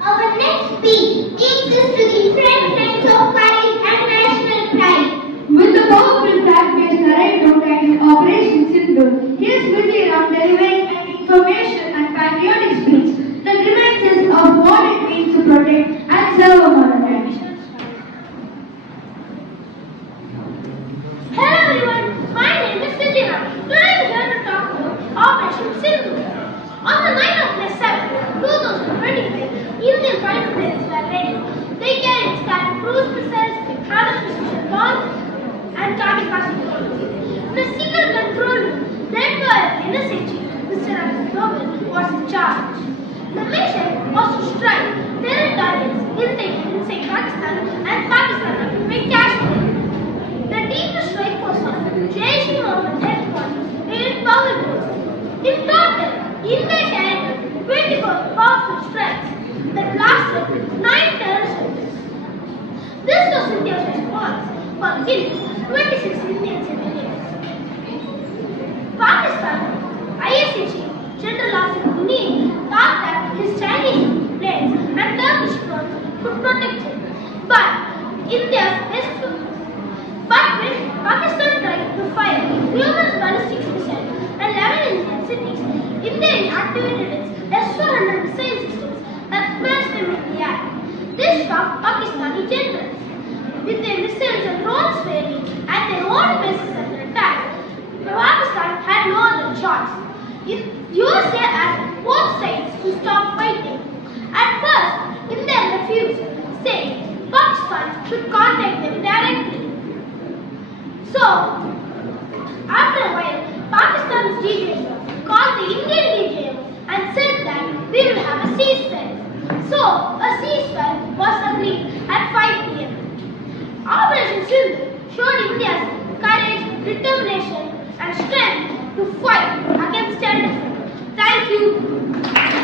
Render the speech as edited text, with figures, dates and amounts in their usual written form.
Our next speech takes us to the front of courage and national pride. With the powerful flag-based narrative titled Operation Sindhu, here's Vijay Ram delivering an informational and patriotic speech that reminds us of what it means to protect and serve our motherland. Hello everyone, my name is Vijay Ram. Today I am here to talk about Operation Sindhu. On the night of May 7, 2025, Indian fighter planes were ready. They carried Scud cruise missiles, hammer precision bombs, and target passing drones. In a single control room led by an NSA chief, Mr. Amit Doval, was in charge. The mission was to strike terror targets inside Pakistan and Pakistan with Kashmir. The deepest strike force of Jaish-e-Mohammed headquarters made powerful. In total, India carried 24 powerful strikes that lasted 9 terrorist. This was India's response for killing 26 Indian civilians. Pakistan ISA chief General Asif Munir thought that his Chinese planes and Turkish drones could protect him, but India's response. But when Pakistan tried to fire numerous ballistic missiles and 11 Indian cities, India activated its S-400 missile systems that smashed them in the air. This shocked Pakistani generals. With their missiles and drones failing at their own bases under attack, Pakistan had no other choice. USA asked both sides to stop fighting. At first, India refused, saying Pakistan should contact them directly. So, after a while, Pakistan's DJM called the Indian DJM and said that we will have a ceasefire. So, a ceasefire was agreed at 5 p.m. Operation Sindhu showed India's courage, determination, and strength to fight against terrorism. Thank you.